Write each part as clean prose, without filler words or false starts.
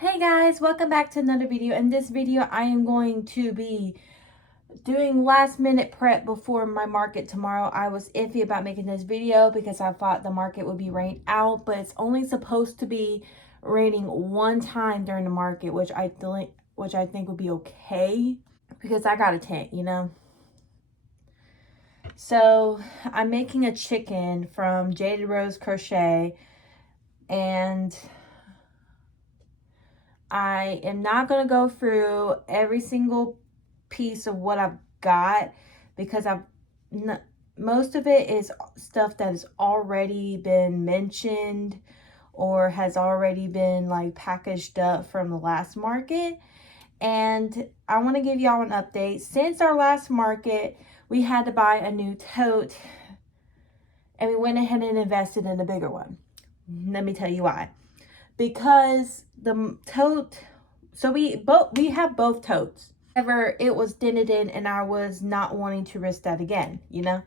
Hey guys, welcome back to another video. In this video, I am going to be doing last minute prep before my market tomorrow. I was iffy about making this video because I thought the market would be rained out, but it's only supposed to be raining one time during the market, which I think would be okay because I got a tent, you know. So I'm making a chicken from Jaded Rose Crochet, and I am not going to go through every single piece of what I've got because most of it is stuff that has already been mentioned or has already been like packaged up from the last market. And I want to give y'all an update. Since our last market, we had to buy a new tote, and we went ahead and invested in a bigger one. Let me tell you why. Because the tote, so we have both totes. However, it was dented in and I was not wanting to risk that again, you know?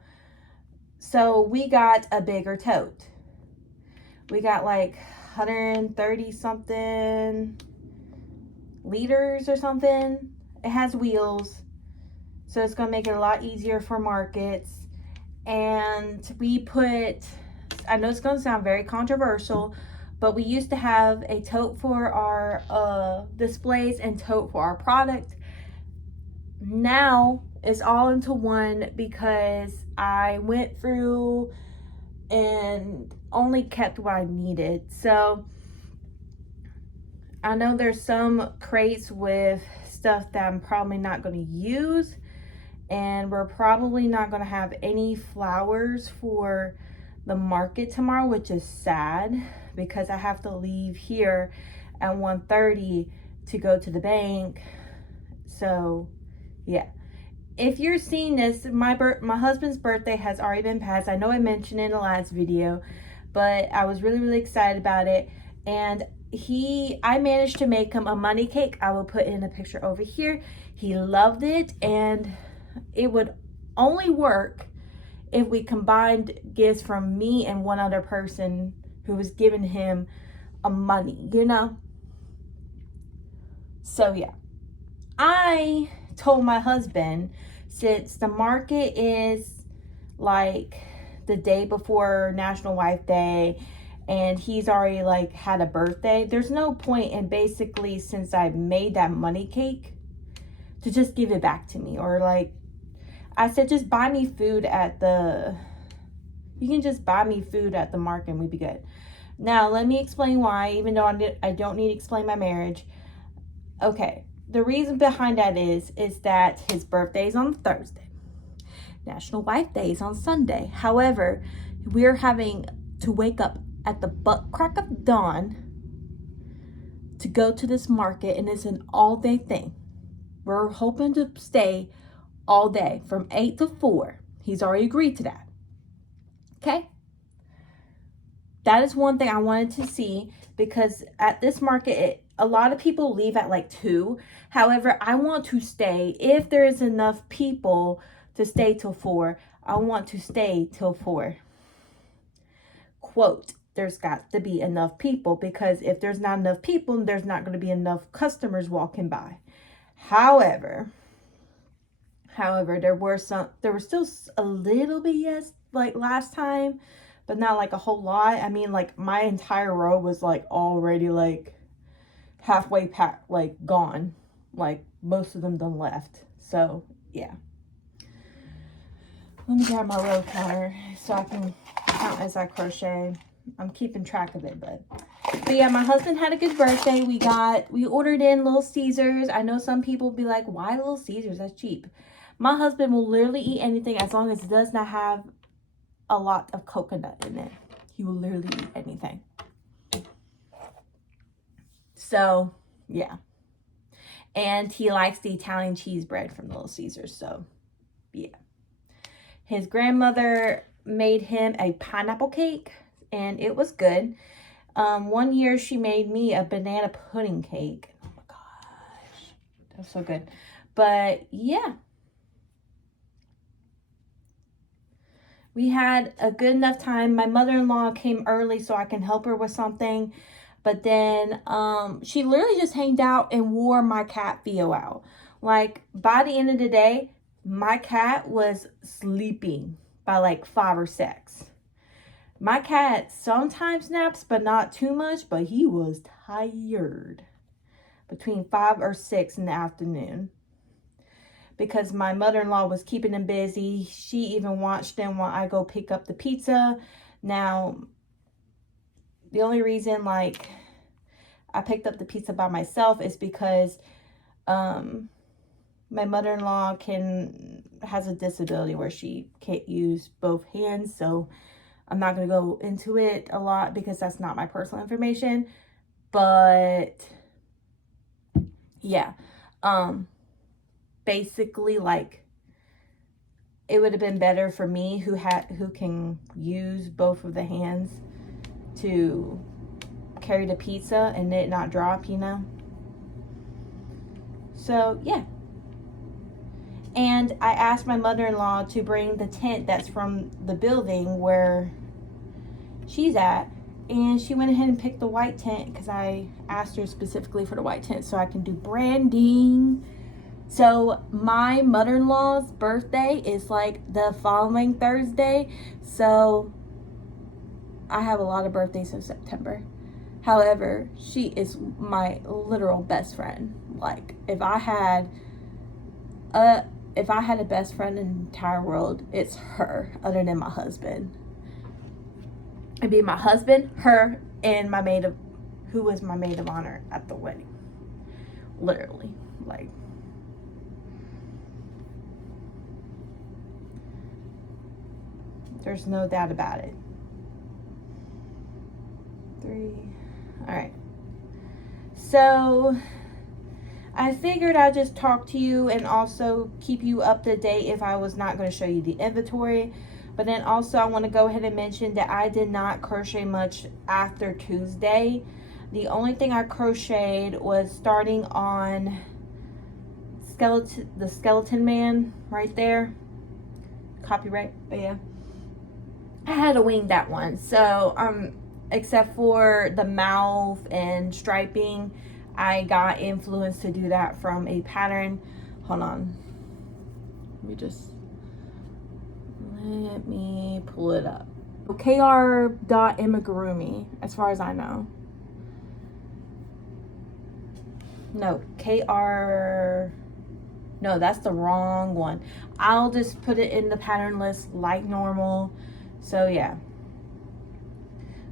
So we got a bigger tote. We got like 130 something liters or something. It has wheels, so it's gonna make it a lot easier for markets. And we put, I know it's gonna sound very controversial, but we used to have a tote for our displays and tote for our product. Now it's all into one because I went through and only kept what I needed. So I know there's some crates with stuff that I'm probably not going to use, and we're probably not going to have any flowers for the market tomorrow, which is sad because I have to leave here at 1:30 to go to the bank. So yeah, if you're seeing this, my husband's birthday has already been passed. I know I mentioned it in the last video, but I was really excited about it. And I managed to make him a money cake. I will put in a picture over here. He loved it, and it would only work if we combined gifts from me and one other person who was giving him a money, you know? So yeah, I told my husband, since the market is like the day before National Wife Day and he's already like had a birthday, there's no point in, basically, since I made that money cake, to just give it back to me. Or like I said, just buy me food at the, you can just buy me food at the market and we'd be good. Now let me explain why, even though I don't need to explain my marriage. Okay, the reason behind that is that his birthday is on Thursday. National Wife Day is on Sunday. However, we're having to wake up at the butt crack of dawn to go to this market, and it's an all-day thing. We're hoping to stay all day from 8 to 4. He's already agreed to that. Okay? That is one thing I wanted to see, because at this market, a lot of people leave at like 2. However, I want to stay. If there is enough people to stay till 4, I want to stay till 4. Quote, there's got to be enough people, because if there's not enough people, there's not going to be enough customers walking by. However, there were still a little bit, yes, like last time, but not like a whole lot. I mean, like my entire row was like already like halfway packed, like gone. Like most of them done left. So yeah. Let me grab my row counter so I can count as I crochet. I'm keeping track of it, but yeah, my husband had a good birthday. We ordered in Little Caesars. I know some people be like, why Little Caesars? That's cheap. My husband will literally eat anything as long as it does not have a lot of coconut in it. He will literally eat anything. So yeah, and he likes the Italian cheese bread from Little Caesars. So yeah, his grandmother made him a pineapple cake, and it was good. One year she made me a banana pudding cake. Oh my gosh, that's so good. But yeah, we had a good enough time. My mother-in-law came early so I can help her with something. But then she literally just hanged out and wore my cat Theo out. Like, by the end of the day, my cat was sleeping by like 5 or 6. My cat sometimes naps, but not too much, but he was tired between 5 or 6 in the afternoon because my mother-in-law was keeping him busy. She even watched him while I go pick up the pizza. Now, the only reason like I picked up the pizza by myself is because my mother-in-law has a disability where she can't use both hands, so I'm not going to go into it a lot because that's not my personal information. But yeah, basically, like, it would have been better for me who can use both of the hands to carry the pizza and it not drop, you know. So yeah. And I asked my mother-in-law to bring the tent that's from the building where she's at. And she went ahead and picked the white tent because I asked her specifically for the white tent so I can do branding. So my mother-in-law's birthday is like the following Thursday. So I have a lot of birthdays in September. However, she is my literal best friend. Like, if I had a best friend in the entire world, it's her, other than my husband. It'd be my husband, her, and who was my maid of honor at the wedding. Literally, like. There's no doubt about it. 3. All right. So I figured I'd just talk to you and also keep you up to date if I was not going to show you the inventory. But then also I want to go ahead and mention that I did not crochet much after Tuesday. The only thing I crocheted was starting on the skeleton man right there. Copyright, but yeah. I had to wing that one. So except for the mouth and striping, I got influence to do that from a pattern. Hold on. Let me pull it up. kr.imagurumi, as far as I know. No, no, that's the wrong one. I'll just put it in the pattern list like normal. So yeah.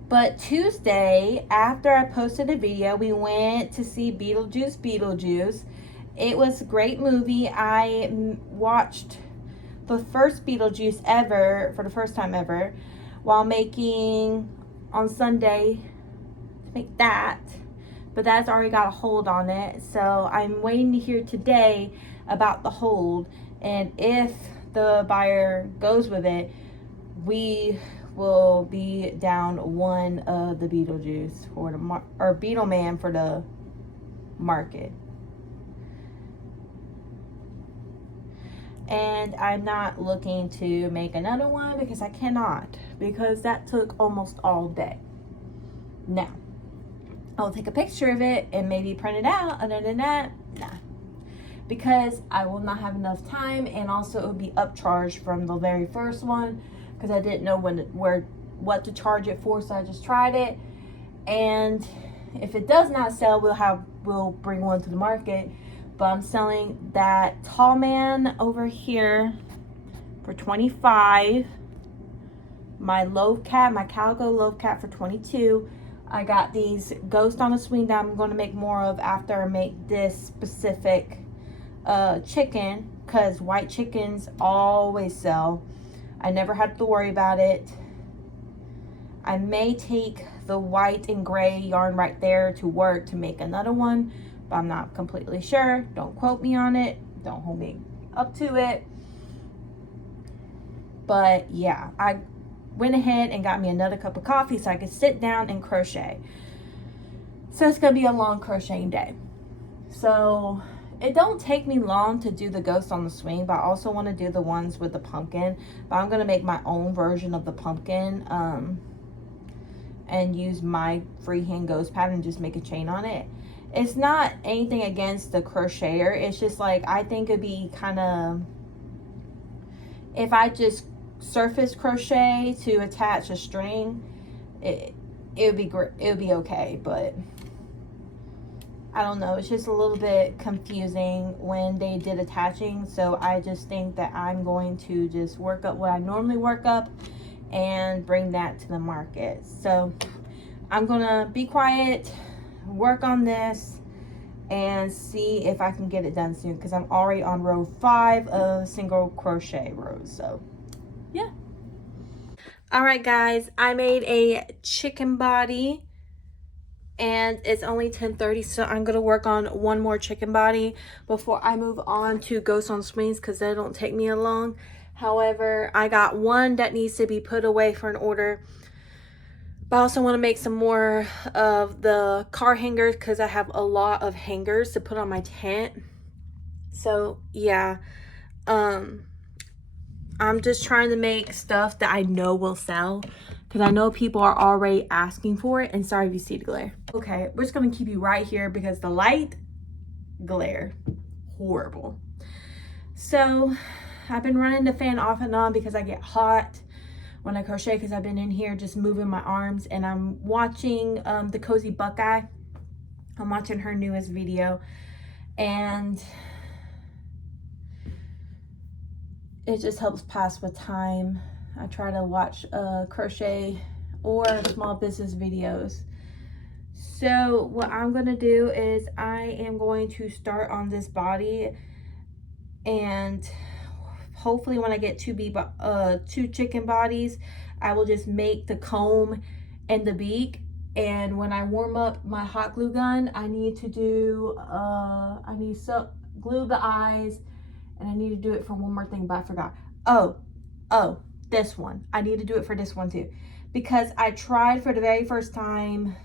But Tuesday, after I posted a video, we went to see Beetlejuice. It was a great movie. I watched the first Beetlejuice ever, for the first time ever, while making, on Sunday, to make that. But that's already got a hold on it. So I'm waiting to hear today about the hold. And if the buyer goes with it, we will be down one of the Beetlejuice or Beetleman for the market. And I'm not looking to make another one because I cannot, because that took almost all day. Now, I'll take a picture of it and maybe print it out. Other than that, nah. Because I will not have enough time, and also it would be upcharged from the very first one because I didn't know what to charge it for, so I just tried it. And if it does not sell, we'll bring one to the market. But I'm selling that tall man over here for $25. My calico loaf cat for $22. I got these ghost on a swing that I'm going to make more of after I make this specific chicken, because white chickens always sell. I never had to worry about it. I may take the white and gray yarn right there to work to make another one, but I'm not completely sure. Don't quote me on it. Don't hold me up to it. But yeah, I went ahead and got me another cup of coffee so I could sit down and crochet. So it's gonna be a long crocheting day. So it don't take me long to do the ghost on the swing, but I also want to do the ones with the pumpkin. But I'm gonna make my own version of the pumpkin. and use my freehand ghost pattern and just make a chain on it. It's not anything against the crocheter. It's just like, I think it'd be kind of, if I just surface crochet to attach a string, it would be great. It would be okay, but I don't know. It's just a little bit confusing when they did attaching. So I just think that I'm going to just work up what I normally work up and bring that to the market. So I'm gonna be quiet, work on this, and see if I can get it done soon, because I'm already on row 5 of single crochet rows. So yeah. All right guys, I made a chicken body and it's only 10:30, so I'm gonna work on one more chicken body before I move on to Ghosts on Swings, because that don't take me long. However, I got one that needs to be put away for an order, but I also want to make some more of the car hangers, because I have a lot of hangers to put on my tent. So yeah, I'm just trying to make stuff that I know will sell, because I know people are already asking for it. And sorry if you see the glare. Okay, we're just gonna keep you right here because the light glare, horrible. So I've been running the fan off and on because I get hot when I crochet, because I've been in here just moving my arms, and I'm watching the Cozy Buckeye. I'm watching her newest video, and it just helps pass with time. I try to watch crochet or small business videos. So what I'm gonna do is I am going to start on this body, and hopefully when I get two chicken bodies, I will just make the comb and the beak. And when I warm up my hot glue gun, I need to do glue the eyes, and I need to do it for one more thing, but I forgot. Oh, this one. I need to do it for this one too, because I tried for the very first time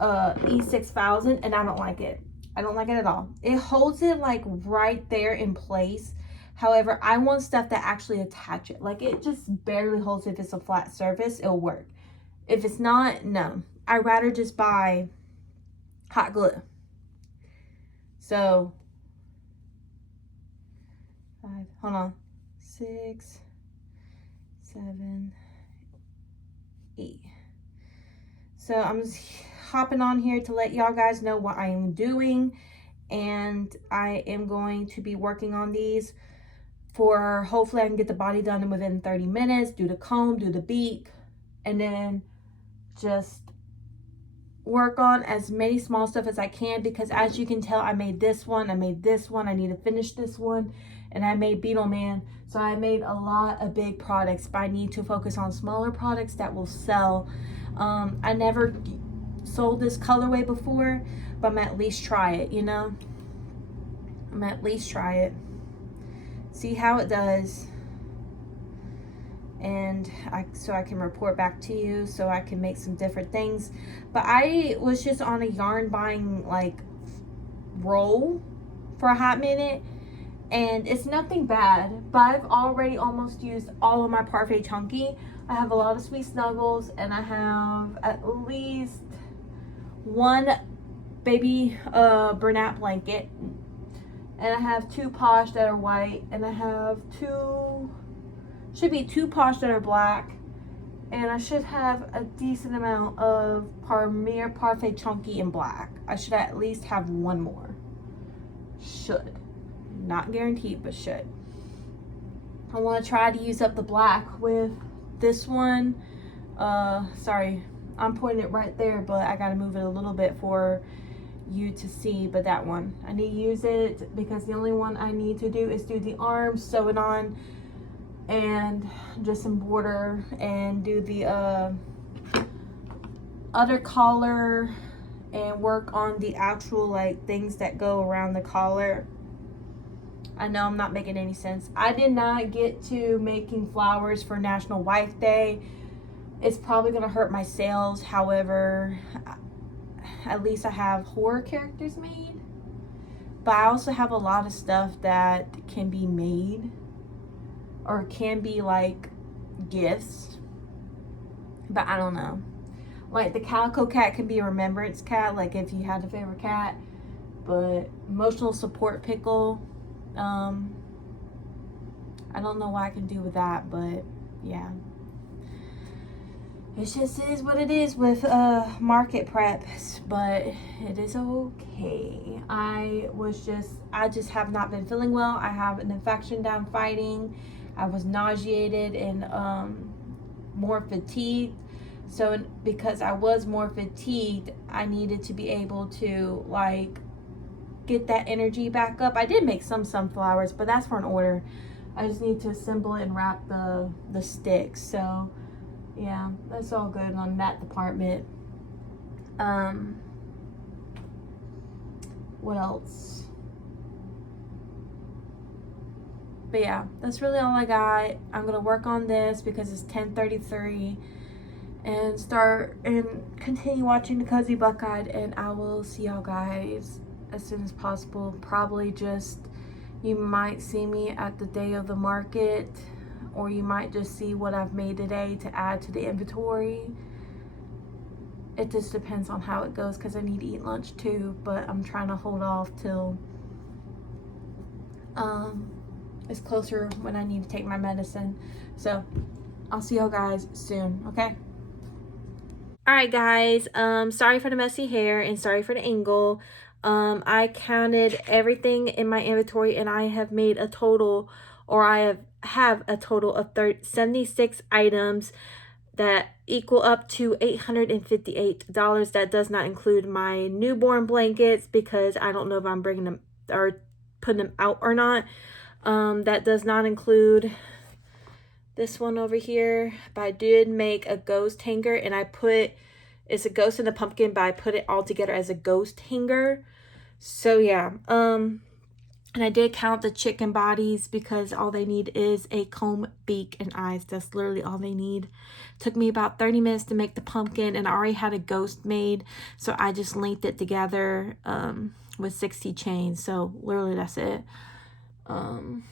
E6000, and I don't like it. I don't like it at all. It holds it like right there in place. However, I want stuff that actually attach it. Like, it just barely holds it. If it's a flat surface, it'll work. If it's not, no. I'd rather just buy hot glue. So 5, hold on, 6, 7, 8. So I'm just hopping on here to let y'all guys know what I am doing, and I am going to be working on these for, hopefully I can get the body done within 30 minutes, do the comb, do the beak, and then just work on as many small stuff as I can, because as you can tell, I made this one, I made this one, I need to finish this one, and I made Beetle Man. So I made a lot of big products, but I need to focus on smaller products that will sell. I never sold this colorway before, but I'm at least try it, you know? I'm at least try it, see how it does, and so I can report back to you, so I can make some different things. But I was just on a yarn buying like roll for a hot minute, and it's nothing bad, but I've already almost used all of my Parfait Chunky. I have a lot of Sweet Snuggles, and I have at least one baby Bernat blanket, and I have 2 Posh that are white, and I have should be 2 Posh that are black, and I should have a decent amount of Premier Parfait Chunky in black. I should at least have one more. Should. Not guaranteed, but should. I want to try to use up the black with this one. Sorry, I'm pointing it right there, but I got to move it a little bit for you to see. But that one, I need to use it because the only one I need to do is do the arms, sew it on, and just some border, and do the other collar, and work on the actual like things that go around the collar. I know I'm not making any sense. I did not get to making flowers for National Wife Day. It's probably gonna hurt my sales. However, at least I have horror characters made, but I also have a lot of stuff that can be made or can be like gifts. But I don't know. Like the calico cat can be a remembrance cat, like if you had a favorite cat. But emotional support pickle, I don't know what I can do with that, but yeah. It just is what it is with market preps, but it is okay. I just have not been feeling well. I have an infection that I'm fighting. I was nauseated and more fatigued. So because I was more fatigued, I needed to be able to like get that energy back up. I did make some sunflowers, but that's for an order. I just need to assemble it and wrap the sticks. So yeah, that's all good on that department. What else? But yeah, that's really all I got. I'm gonna work on this because it's 10:33 and start and continue watching the Cozy Buckeye, and I will see y'all guys as soon as possible. Probably just, you might see me at the day of the market, or you might just see what I've made today to add to the inventory. It just depends on how it goes because I need to eat lunch too, but I'm trying to hold off till it's closer when I need to take my medicine. So I'll see y'all guys soon, okay? Alright guys, sorry for the messy hair and sorry for the angle. I counted everything in my inventory and I have made a total, or I have a total of 76 items that equal up to $858. That does not include my newborn blankets because I don't know if I'm bringing them or putting them out or not. That does not include this one over here, but I did make a ghost hanger and it's a ghost and a pumpkin, but I put it all together as a ghost hanger. So yeah, and I did count the chicken bodies because all they need is a comb, beak, and eyes. That's literally all they need. Took me about 30 minutes to make the pumpkin, and I already had a ghost made, so I just linked it together with 60 chains. So literally that's it. I'm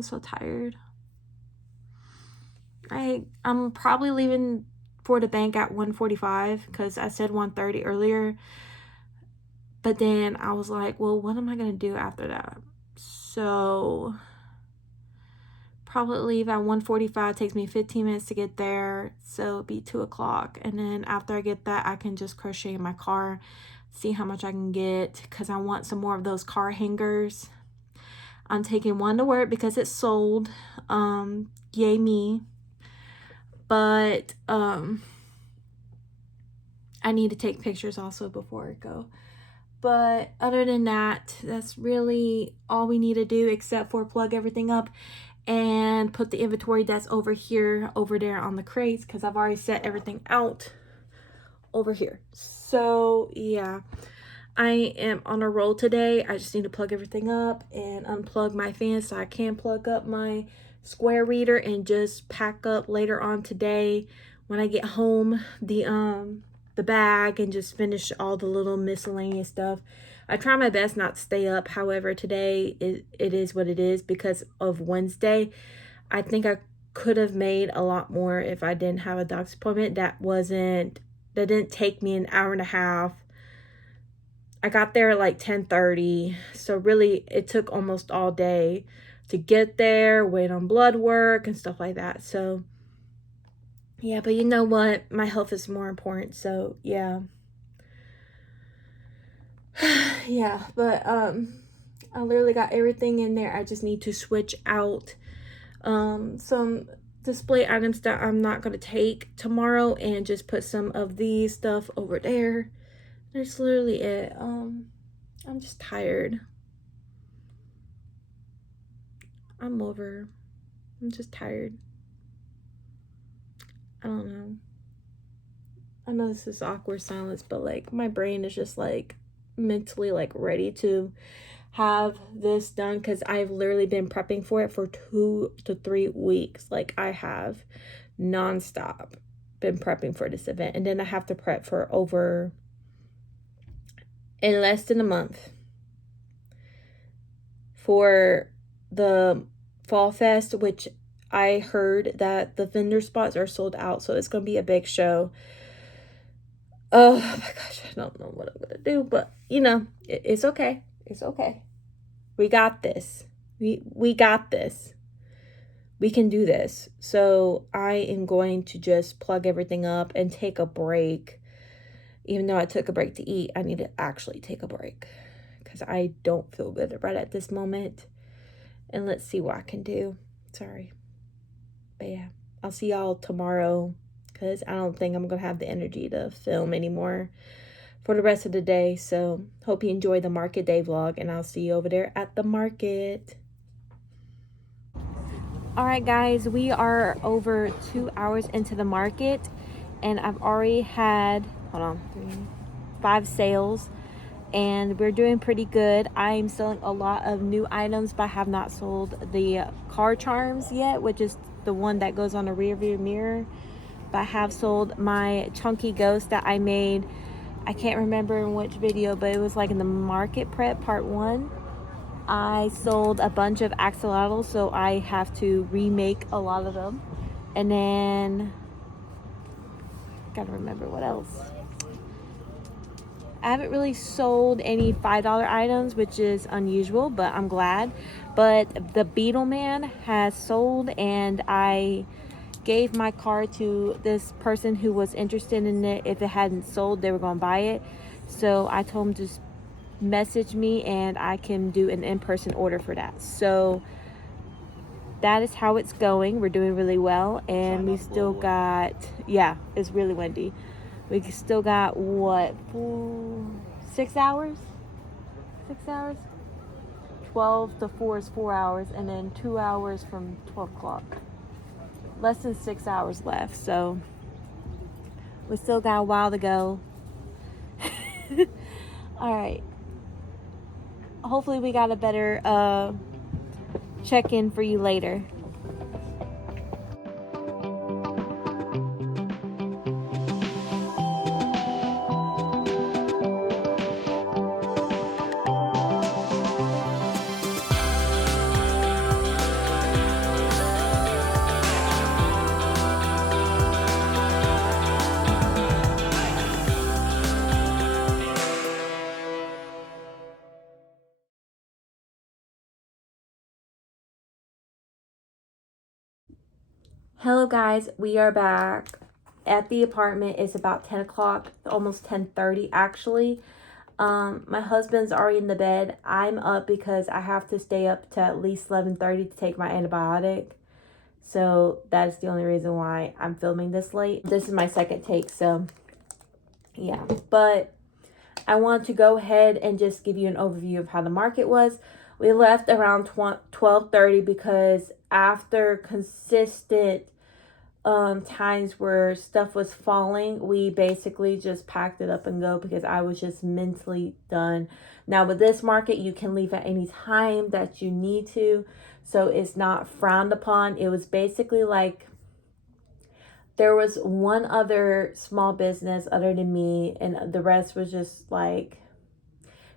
so tired. I'm probably leaving for the bank at 1:45 because I said 1:30 earlier. But then I was like, well, what am I going to do after that? So probably leave at 1:45. Takes me 15 minutes to get there. So it'll be 2 o'clock. And then after I get that, I can just crochet in my car, see how much I can get because I want some more of those car hangers. I'm taking one to work because it's sold. Yay me. But I need to take pictures also before I go. But other than that, that's really all we need to do except for plug everything up and put the inventory that's over there on the crates because I've already set everything out over here. So yeah, I am on a roll today. I just need to plug everything up and unplug my fan so I can plug up my square reader and just pack up later on today when I get home the bag and just finish all the little miscellaneous stuff. I try my best not to stay up. However, today it is what it is because of Wednesday. I think I could have made a lot more if I didn't have a doctor's appointment. That didn't take me an hour and a half. I got there at like 10:30. So really it took almost all day to get there, wait on blood work and stuff like that. So yeah, but you know what? My health is more important. So yeah. Yeah, but I literally got everything in there. I just need to switch out some display items that I'm not going to take tomorrow and just put some of these stuff over there. That's literally it. I'm just tired. I'm just tired. I don't know. I know this is awkward silence, but like my brain is just like mentally like ready to have this done because I've literally been prepping for it for 2 to 3 weeks. Like I have nonstop been prepping for this event, and then I have to prep for over in less than a month for the Fall Fest, which I heard that the vendor spots are sold out, so it's going to be a big show. Oh my gosh, I don't know what I'm going to do, but you know, it's okay. It's okay. We got this. We got this. We can do this. So I am going to just plug everything up and take a break. Even though I took a break to eat, I need to actually take a break because I don't feel good right at this moment. And let's see what I can do. Sorry. But yeah, I'll see y'all tomorrow because I don't think I'm going to have the energy to film anymore for the rest of the day. So hope you enjoy the market day vlog, and I'll see you over there at the market. All right, guys, we are over 2 hours into the market, and I've already had, hold on, 5 sales, and we're doing pretty good. I'm selling a lot of new items, but I have not sold the car charms yet, which is the one that goes on the rear view mirror. But I have sold my chunky ghost that I made. I can't remember in which video, but it was like in the market prep part 1. I sold a bunch of axolotls, so I have to remake a lot of them. And then, gotta remember what else. I haven't really sold any $5 items, which is unusual, but I'm glad. But the Beetle Man has sold, and I gave my card to this person who was interested in it. If it hadn't sold, they were gonna buy it. So I told him to just message me and I can do an in-person order for that. So that is how it's going. We're doing really well, and we still got, yeah, it's really windy. We still got what, 6 hours? 6 hours? 12 to 4 is 4 hours, and then 2 hours from 12 o'clock. Less than 6 hours left, so we still got a while to go. All right. Hopefully we got a better check-in for you later. Hello guys, we are back at the apartment. It's about 10 o'clock, almost 10:30 actually. My husband's already in the bed. I'm up because I have to stay up to at least 11:30 to take my antibiotic. So that is the only reason why I'm filming this late. This is my second take, so yeah. But I want to go ahead and just give you an overview of how the market was. We left around 12:30 because after consistent times where stuff was falling, we basically just packed it up and go because I was just mentally done. Now with this market, you can leave at any time that you need to, so it's not frowned upon. It was basically like there was one other small business other than me, and the rest was just like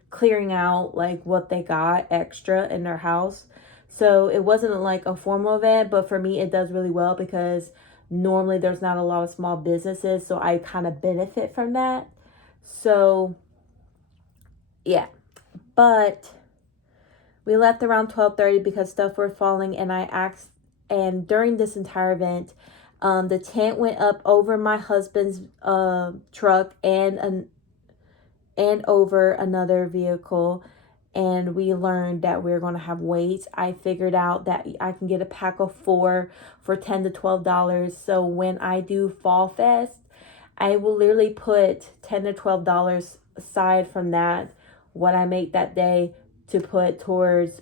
clearing out like what they got extra in their house. So it wasn't like a formal event, but for me it does really well because normally there's not a lot of small businesses, so I kind of benefit from that. So yeah, but we left around 12:30 because stuff was falling, and I asked, and during this entire event, the tent went up over my husband's truck and over another vehicle, and we learned that we're going to have weights. I figured out that I can get a pack of 4 for $10 to $12. So when I do Fall Fest, I will literally put $10 to $12 aside from that, what I make that day, to put towards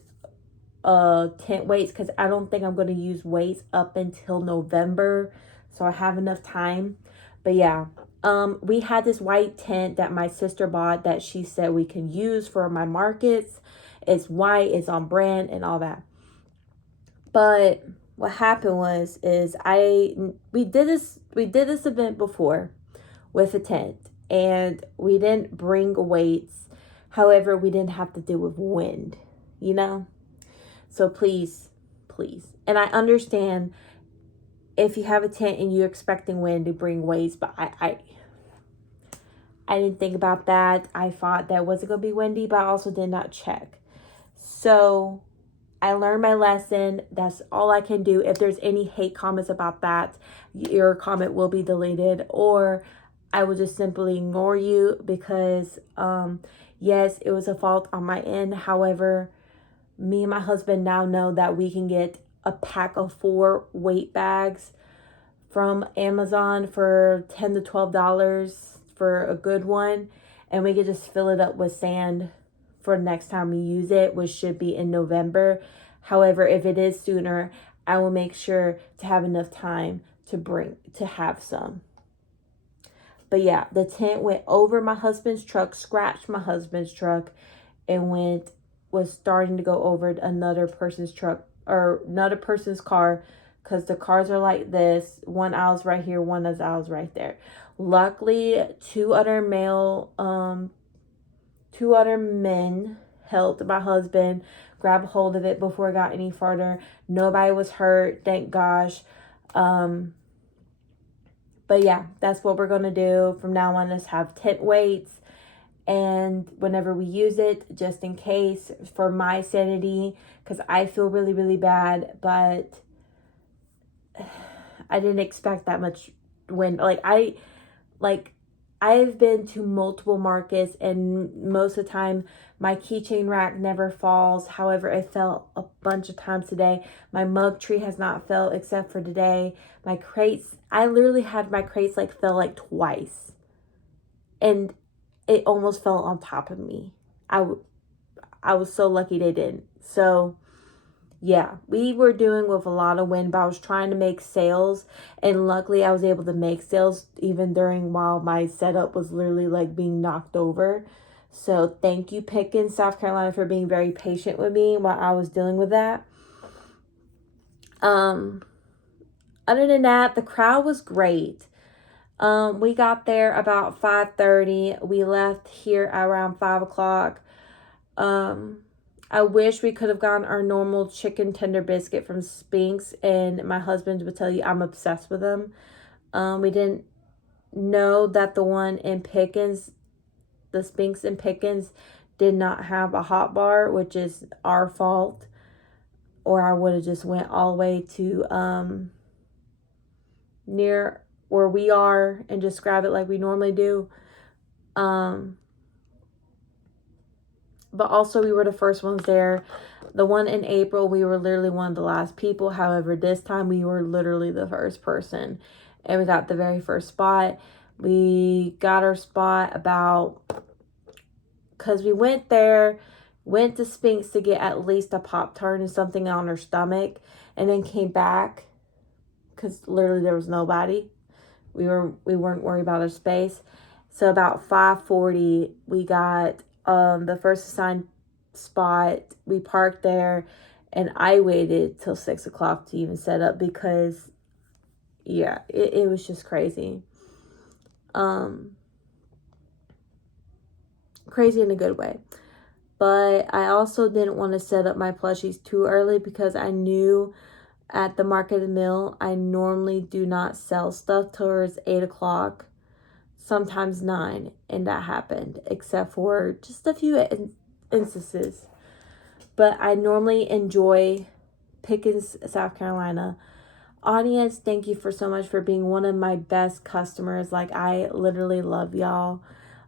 tent weights, because I don't think I'm going to use weights up until November, so I have enough time. But yeah, we had this white tent that my sister bought that she said we can use for my markets. It's white, it's on brand and all that. But what happened is we did this event before with a tent, and we didn't bring weights. However, we didn't have to deal with wind, you know? So please please. And I understand if you have a tent and you're expecting wind to bring waves, but I didn't think about that. I thought that wasn't going to be windy, but I also did not check. So I learned my lesson. That's all I can do. If there's any hate comments about that, your comment will be deleted, or I will just simply ignore you because, yes, it was a fault on my end. However, me and my husband now know that we can get a pack of 4 weight bags from Amazon for $10 to $12 for a good one, and we could just fill it up with sand for next time we use it, which should be in November. However, if it is sooner, I will make sure to have enough time to have some. But yeah, the tent went over my husband's truck, scratched my husband's truck, and was starting to go over another person's truck or another person's car, because the cars are like this. One aisle's right here, one aisle's right there. Luckily, two other men helped my husband grab a hold of it before it got any farther. Nobody was hurt, thank gosh. But yeah, that's what we're going to do from now on, is have tent weights. And whenever we use it, just in case, for my sanity, because I feel really, really bad, but I didn't expect that much wind. I've been to multiple markets, and most of the time my keychain rack never falls. However, it fell a bunch of times today. My mug tree has not fell except for today. My crates, I literally had my crates fell twice, and it almost fell on top of me. I was so lucky they didn't. So yeah, we were dealing with a lot of wind, but I was trying to make sales, and luckily I was able to make sales even while my setup was literally being knocked over. So thank you, Pickens, South Carolina, for being very patient with me while I was dealing with that. Other than that, the crowd was great. We got there about 5:30. We left here around 5 o'clock. I wish we could have gotten our normal chicken tender biscuit from Spinks, and my husband would tell you I'm obsessed with them. We didn't know that the one in Pickens, the Spinks in Pickens, did not have a hot bar, which is our fault, or I would have just went all the way to near where we are and just grab it like we normally do. But also we were the first ones there. The one in April, we were literally one of the last people. However, this time we were literally the first person, and we got the very first spot. We got our spot because we went to Spinks to get at least a Pop-Tart and something on our stomach, and then came back because literally there was nobody. We weren't worried about our space. So about 5:40, we got the first assigned spot. We parked there, and I waited till 6 o'clock to even set up because, yeah, it was just crazy. Crazy in a good way. But I also didn't want to set up my plushies too early because I knew at the Market and Mill, I normally do not sell stuff towards 8 o'clock, sometimes 9, and that happened, except for just a few instances. But I normally enjoy Pickens, South Carolina. Audience, thank you so much for being one of my best customers. I literally love y'all.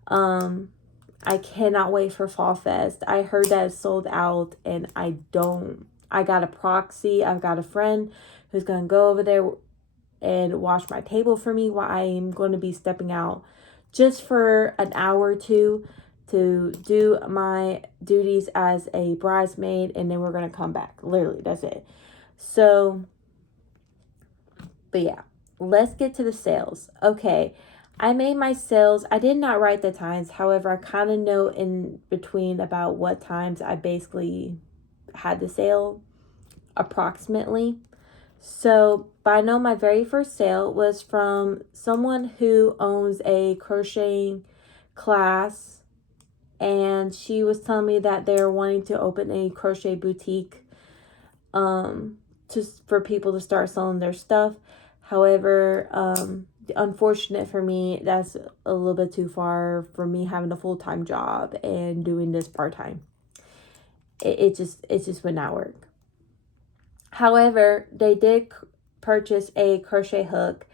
I cannot wait for Fall Fest. I heard that it's sold out, and I don't. I got a proxy. I've got a friend who's going to go over there and wash my table for me while I am going to be stepping out just for an hour or two to do my duties as a bridesmaid, and then we're going to come back. Literally, that's it. So, but yeah, let's get to the sales. Okay, I made my sales. I did not write the times. However, I kind of know in between about what times I basically had the sale approximately. So, but I know my very first sale was from someone who owns a crocheting class, and she was telling me that they're wanting to open a crochet boutique for people to start selling their stuff. However, unfortunate for me, that's a little bit too far for me having a full-time job and doing this part-time. It just would not work. However, they did purchase a crochet hook.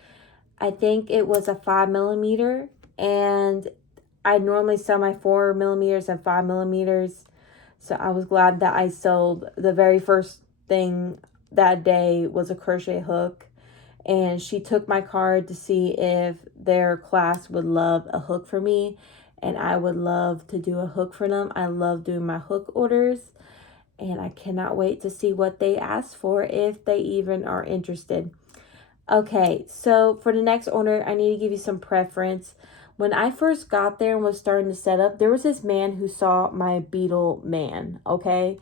I think it was a 5mm, and I normally sell my 4mm and 5mm. So I was glad that I sold the very first thing that day was a crochet hook. And she took my card to see if their class would love a hook for me. And I would love to do a hook for them. I love doing my hook orders. And I cannot wait to see what they ask for, if they even are interested. Okay, so for the next order, I need to give you some preference. When I first got there and was starting to set up, there was this man who saw my beetle man, okay?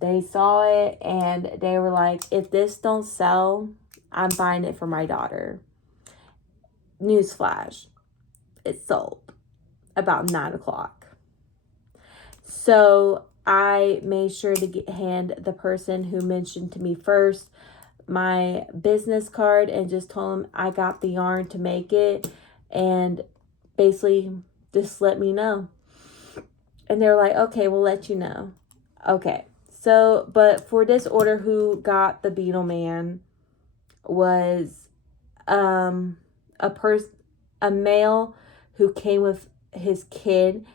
They saw it and they were like, if this don't sell, I'm buying it for my daughter. Newsflash, it sold about 9 o'clock. So I made sure to hand the person who mentioned to me first my business card and just told him I got the yarn to make it, and basically just let me know. And they were like, okay, we'll let you know. Okay, so but for this order, who got the beetle man was a male who came with his kid,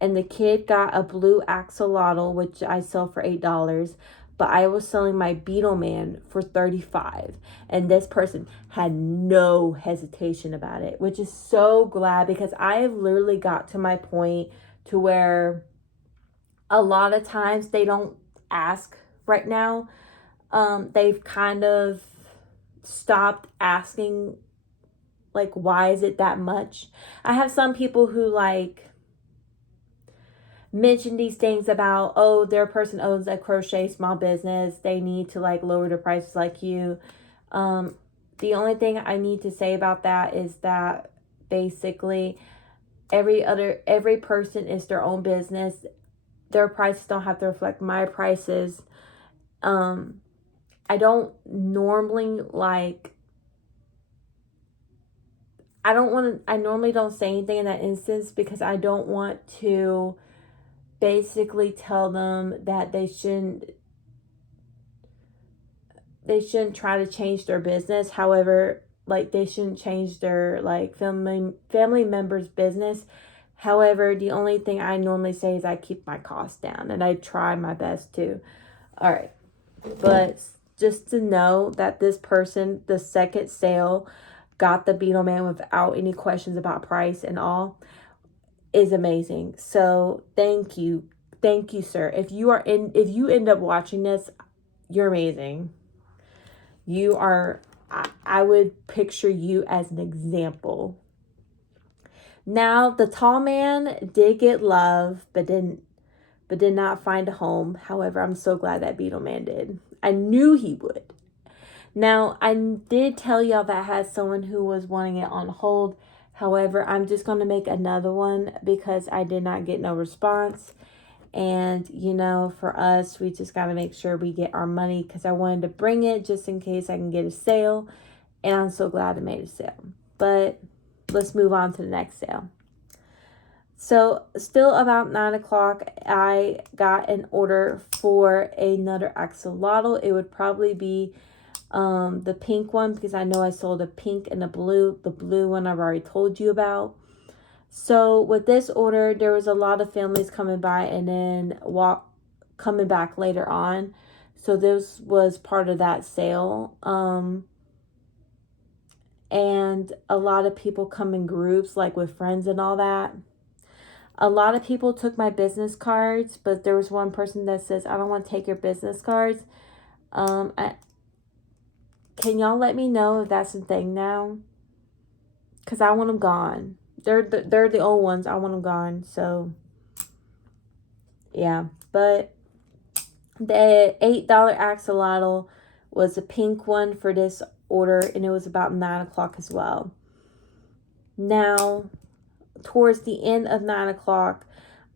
and the kid got a blue axolotl, which I sell for $8, but I was selling my beetle man for $35, and this person had no hesitation about it, which is so glad, because I have literally got to my point to where a lot of times they don't ask right now. They've kind of stopped asking, like, why is it that much? I have some people who like mention these things about, oh, their person owns a crochet small business, they need to like lower the prices like you. The only thing I need to say about that is that basically every person is their own business. Their prices don't have to reflect my prices. I don't normally like, I normally don't say anything in that instance, because I don't want to basically tell them that they shouldn't try to change their business. However, like, they shouldn't change their like family members' business. However, the only thing I normally say is I keep my costs down, and I try my best to. All right. But just to know that this person, the second sale, got the beetle man without any questions about price and all, is amazing. So thank you, sir. If you end up watching this, you're amazing. You are, I would picture you as an example. Now, the tall man did get love, but did not find a home. However, I'm so glad that beetle man did. I knew he would. Now, I did tell y'all that I had someone who was wanting it on hold. However, I'm just going to make another one because I did not get no response. And, you know, for us, we just got to make sure we get our money, because I wanted to bring it just in case I can get a sale. And I'm so glad I made a sale. But let's move on to the next sale. So still about 9 o'clock, I got an order for another axolotl. It would probably be the pink one, because I know I sold a pink and a blue. The blue one I've already told you about. So with this order, there was a lot of families coming by and then coming back later on. So this was part of that sale. And a lot of people come in groups, like with friends and all that. A lot of people took my business cards, but there was one person that says, I don't want to take your business cards. Can y'all let me know if that's a thing now? Because I want them gone. They're the old ones. I want them gone. So, yeah. But the $8 axolotl was a pink one for this order, and it was about 9 o'clock as well. Now, towards the end of 9 o'clock,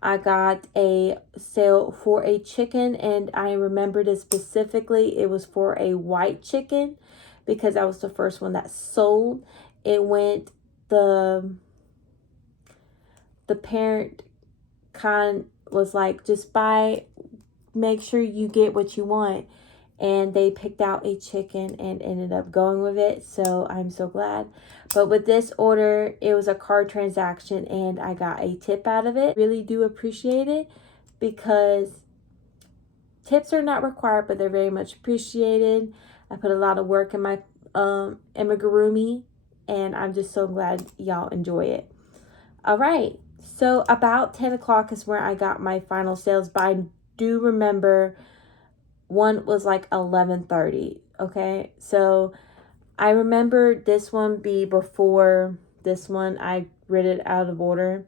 I got a sale for a chicken, and I remembered it specifically. It was for a white chicken because that was the first one that sold. It went, the parent kind was like, just buy, make sure you get what you want. And they picked out a chicken and ended up going with it. So I'm so glad. But with this order, it was a card transaction and I got a tip out of it. Really do appreciate it because tips are not required, but they're very much appreciated. I put a lot of work in my amigurumi, and I'm just so glad y'all enjoy it. All right. So about 10 o'clock is where I got my final sales, but I do remember one was like 11:30. Okay, so I remember this one be before this one. I read it out of order.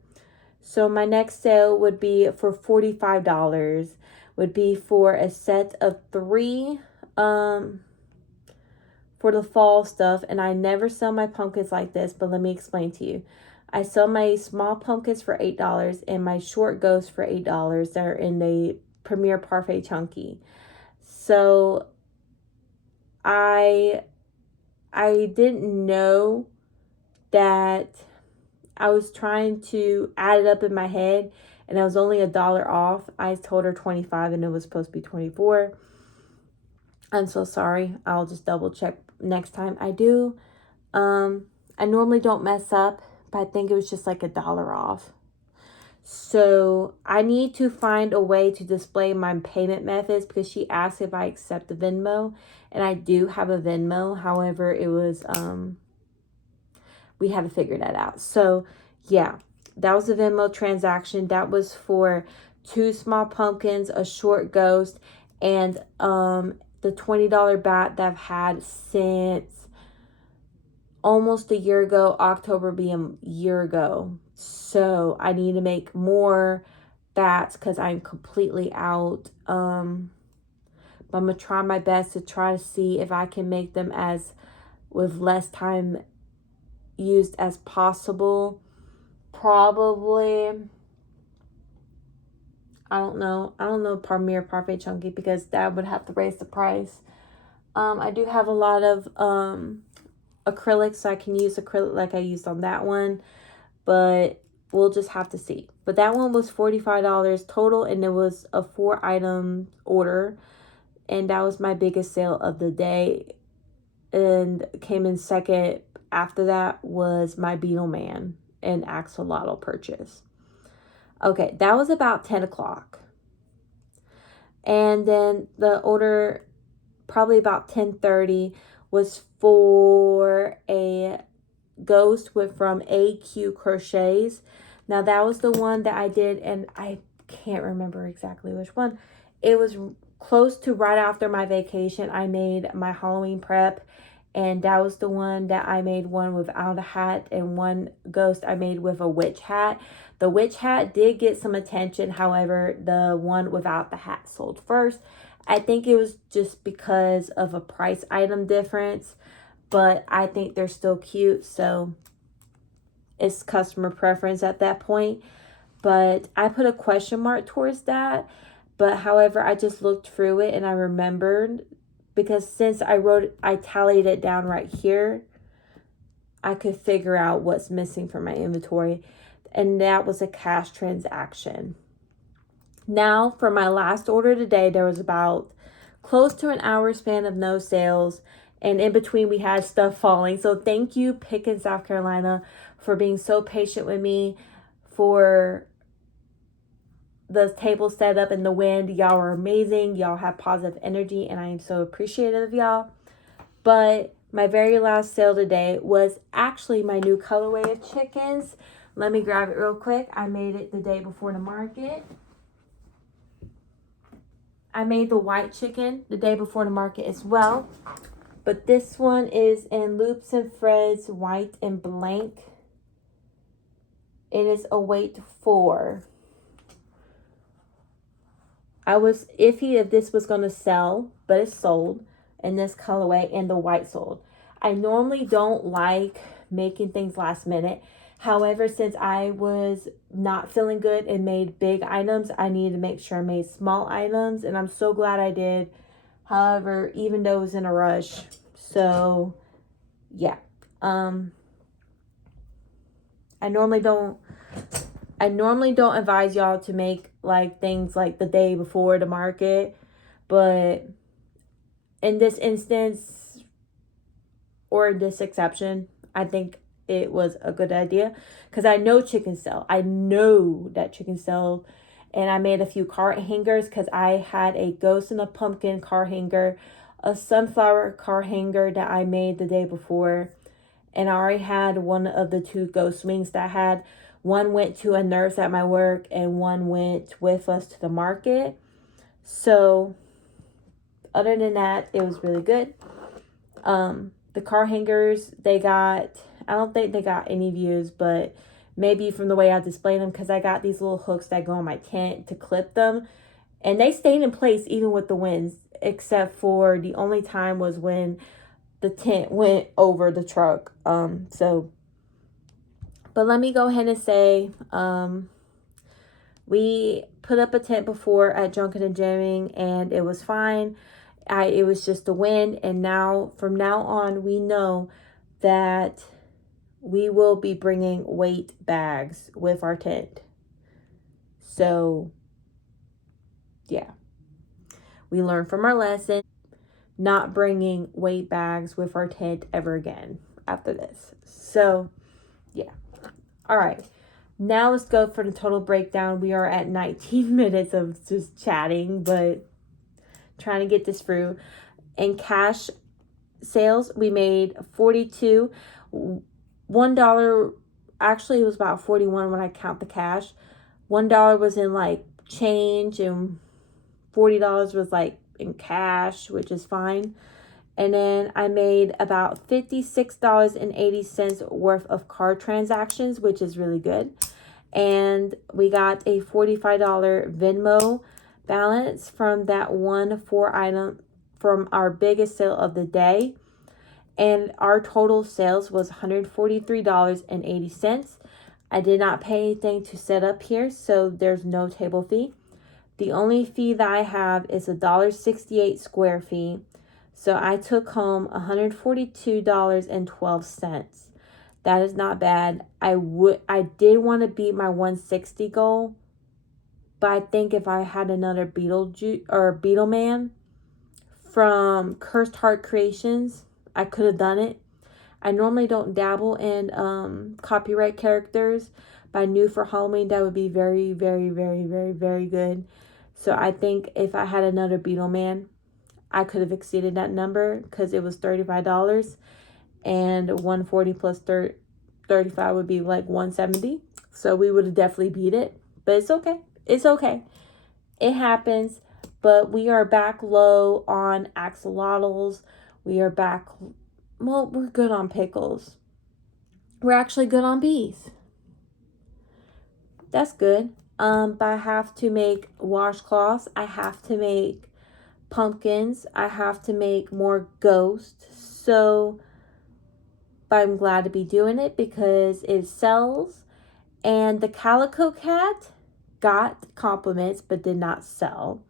So my next sale would be for $45. Would be for a set of 3 for the fall stuff. And I never sell my pumpkins like this, but let me explain to you. I sell my small pumpkins for $8 and my short ghosts for $8 that are in the Premier Parfait Chunky. So I didn't know that I was trying to add it up in my head, and I was only $1 off. I told her 25 and it was supposed to be 24. I'm so sorry. I'll just double check next time I do. I normally don't mess up, but I think it was just like $1 off. So I need to find a way to display my payment methods because she asked if I accept the Venmo, and I do have a Venmo. However, it was, we had to figure that out. So yeah, that was a Venmo transaction. That was for 2 small pumpkins, a short ghost, and the $20 bat that I've had since almost a year ago. October being a year ago. So I need to make more bats because I'm completely out. But I'm going to try my best to try to see if I can make them as with less time used as possible. Probably, I don't know Premier Parfait Chunky because that would have to raise the price. I do have a lot of acrylics, so I can use acrylic like I used on that one, but we'll just have to see. But that one was $45 total, and it was a 4-item order, and that was my biggest sale of the day. And came in second after that was my Beetle Man and axolotl purchase. Okay, that was about 10 o'clock. And then the order, probably about 10:30, was for a ghost from AQ Crochets. Now that was the one that I did, and I can't remember exactly which one. It was close to right after my vacation. I made my Halloween prep, and that was the one that I made one without a hat, and one ghost I made with a witch hat. The witch hat did get some attention. However, the one without the hat sold first. I think it was just because of a price item difference, but I think they're still cute, so it's customer preference at that point. But I put a question mark towards that. But however, I just looked through it and I remembered, because since I tallied it down right here, I could figure out what's missing from my inventory. And that was a cash transaction. Now, for my last order today, there was about close to an hour span of no sales. And in between, we had stuff falling. So thank you, Pickens, South Carolina, for being so patient with me, for the table set up in the wind. Y'all are amazing. Y'all have positive energy, and I am so appreciative of y'all. But my very last sale today was actually my new colorway of chickens. Let me grab it real quick. I made it the day before the market. I made the white chicken the day before the market as well. But this one is in Loops and Threads, white and blank. It is a weight 4. I was iffy if this was going to sell, but it sold in this colorway, and the white sold. I normally don't like making things last minute. However, since I was not feeling good and made big items, I needed to make sure I made small items, and I'm so glad I did. However, even though it was in a rush. So, yeah. I normally don't advise y'all to make like things like the day before the market, but in this instance or this exception, I think it was a good idea because I know chickens sell. I know that chickens sell, and I made a few card hangers because I had a ghost and a pumpkin card hanger, a sunflower card hanger that I made the day before, and I already had one of the two ghost wings that I had. One went to a nurse at my work, and one went with us to the market. So, other than that, it was really good. The car hangers, they got, I don't think they got any views, but maybe from the way I displayed them, because I got these little hooks that go on my tent to clip them, and they stayed in place even with the winds, except for the only time was when the tent went over the truck. But let me go ahead and say, we put up a tent before at Junkin and Jamming, and it was fine. It was just the wind, and now from now on, we know that we will be bringing weight bags with our tent. So, yeah, we learned from our lesson, not bringing weight bags with our tent ever again after this. So, yeah. All right. Now let's go for the total breakdown. We are at 19 minutes of just chatting, but trying to get this through. In cash sales, we made 42. $1, actually it was about 41 when I count the cash. $1 was in like change, and $40 was like in cash, which is fine. And then I made about $56.80 worth of card transactions, which is really good. And we got a $45 Venmo balance from that 4 item from our biggest sale of the day. And our total sales was $143.80. I did not pay anything to set up here, so there's no table fee. The only fee that I have is a $1.68 square fee. So I took home $142.12. That is not bad. I did want to beat my 160 goal, but I think if I had another Beetle Man from Cursed Heart Creations, I could have done it. I normally don't dabble in copyright characters, but I knew for Halloween that would be very, very, very, very, very good. So I think if I had another Beetle Man, I could have exceeded that number because it was $35, and 140 plus 35 would be like 170. So we would have definitely beat it, but it's okay. It's okay. It happens, but we are back low on axolotls. We are back, well, we're good on pickles. We're actually good on bees. That's good. But I have to make washcloths. I have to make pumpkins. I have to make more ghosts. So, but I'm glad to be doing it because it sells. And the Calico Cat got compliments but did not sell.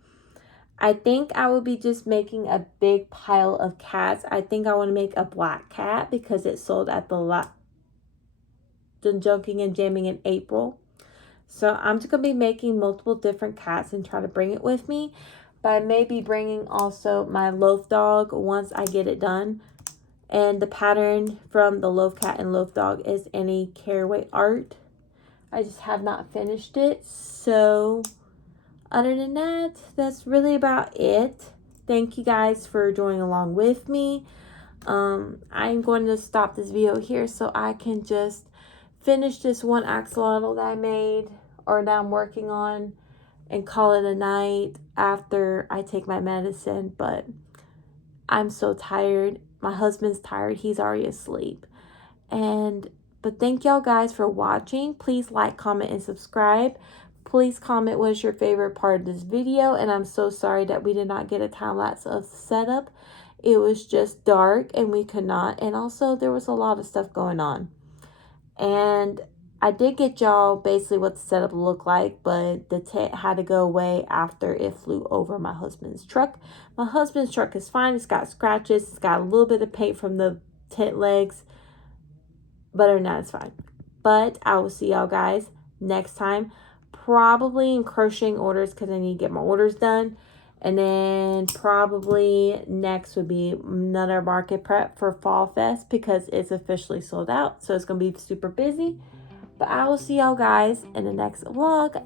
I think I will be just making a big pile of cats. I think I want to make a black cat because it sold at the Junkin and Jamming in April. So I'm just going to be making multiple different cats and try to bring it with me. But I may be bringing also my loaf dog once I get it done. And the pattern from the loaf cat and loaf dog is any caraway art. I just have not finished it. So other than that, that's really about it. Thank you guys for joining along with me. I'm going to stop this video here so I can just finish this one axolotl that I made or that I'm working on and call it a night after I take my medicine. But I'm so tired. My husband's tired. He's already asleep. But thank y'all guys for watching. Please like, comment, and subscribe. Please comment what is your favorite part of this video. And I'm so sorry that we did not get a time lapse of setup. It was just dark and we could not. And also there was a lot of stuff going on. And I did get y'all basically what the setup looked like, but the tent had to go away after it flew over my husband's truck. My husband's truck is fine. It's got scratches. It's got a little bit of paint from the tent legs, but other than that, it's fine. But I will see y'all guys next time, probably in crocheting orders because I need to get my orders done. And then probably next would be another market prep for Fall Fest because it's officially sold out. So it's going to be super busy. But I will see y'all guys in the next vlog.